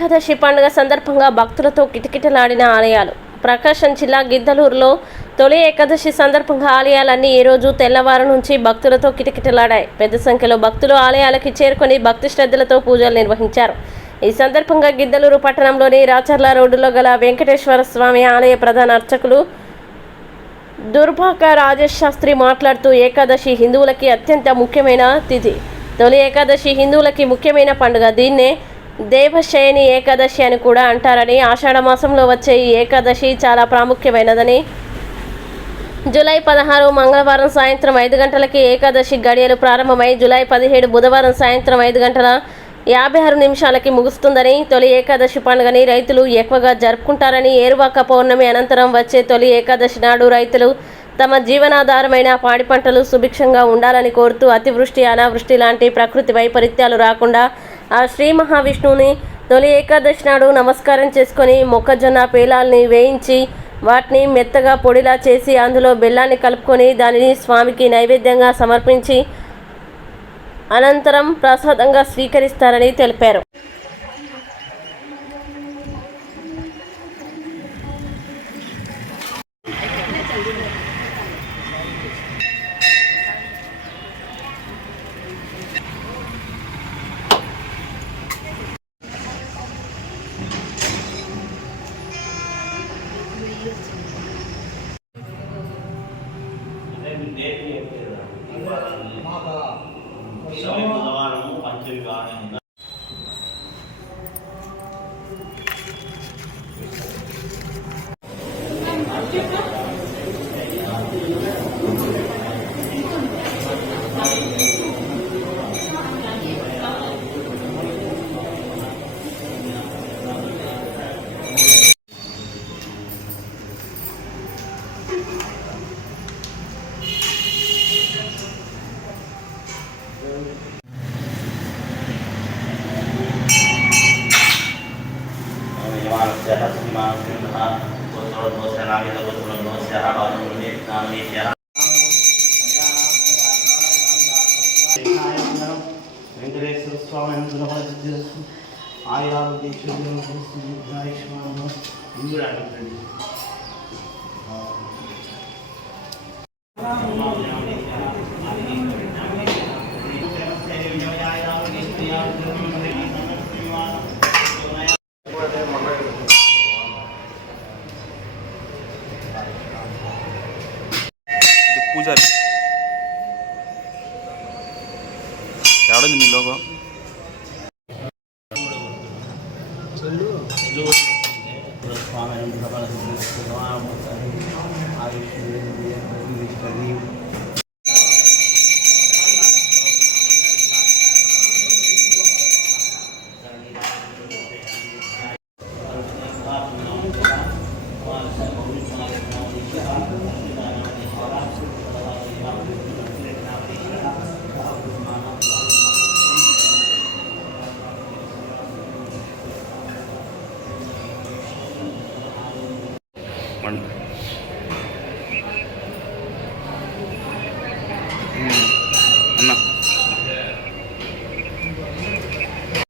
ఏకాదశి పండుగ సందర్భంగా భక్తులతో కిటకిటలాడిన ఆలయాలు. ప్రకాశం జిల్లా గిద్దలూరులో తొలి ఏకాదశి సందర్భంగా ఆలయాలన్నీ ఈ రోజు తెల్లవారు నుంచి భక్తులతో కిటకిటలాడాయి. పెద్ద సంఖ్యలో భక్తులు ఆలయాలకి చేరుకొని భక్తి శ్రద్ధలతో పూజలు నిర్వహించారు. ఈ సందర్భంగా గిద్దలూరు పట్టణంలోని రాచర్ల రోడ్డులో గల వెంకటేశ్వర స్వామి ఆలయ ప్రధాన అర్చకులు దుర్భాక రాజేష్ శాస్త్రి మాట్లాడుతూ, ఏకాదశి హిందువులకి అత్యంత ముఖ్యమైన తిథి. తొలి ఏకాదశి హిందువులకి ముఖ్యమైన పండుగ. దీన్నే దేవశయని ఏకాదశి అని కూడా అంటారని, ఆషాఢ మాసంలో వచ్చే ఈ ఏకాదశి చాలా ప్రాముఖ్యమైనదని, జూలై 16 మంగళవారం సాయంత్రం 5 గంటలకి ఏకాదశి గడియలు ప్రారంభమై జూలై 17 బుధవారం సాయంత్రం 5 గంటల 56 నిమిషాలకి ముగుస్తుందని, తొలి ఏకాదశి పండుగని రైతులు ఎక్కువగా జరుపుకుంటారని, ఏరువాక పౌర్ణమి అనంతరం వచ్చే తొలి ఏకాదశి నాడు రైతులు తమ జీవనాధారమైన పాడి పంటలు సుభిక్షంగా ఉండాలని కోరుతూ, అతివృష్టి అనావృష్టి లాంటి ప్రకృతి వైపరీత్యాలు రాకుండా ఆ శ్రీ మహావిష్ణువుని తొలి ఏకాదశి నాడు నమస్కారం చేసుకొని మొక్కజొన్న పేలాల్ని వేయించి వాటిని మెత్తగా పొడిలా చేసి అందులో బెల్లాన్ని కలుపుకొని దానిని స్వామికి నైవేద్యంగా సమర్పించి అనంతరం ప్రసాదంగా స్వీకరిస్తారని తెలిపారు. వెంకటేశ్వర స్వామి ఆయురారోగ్య పూజారి ఎవడండి నీ లోగో? One.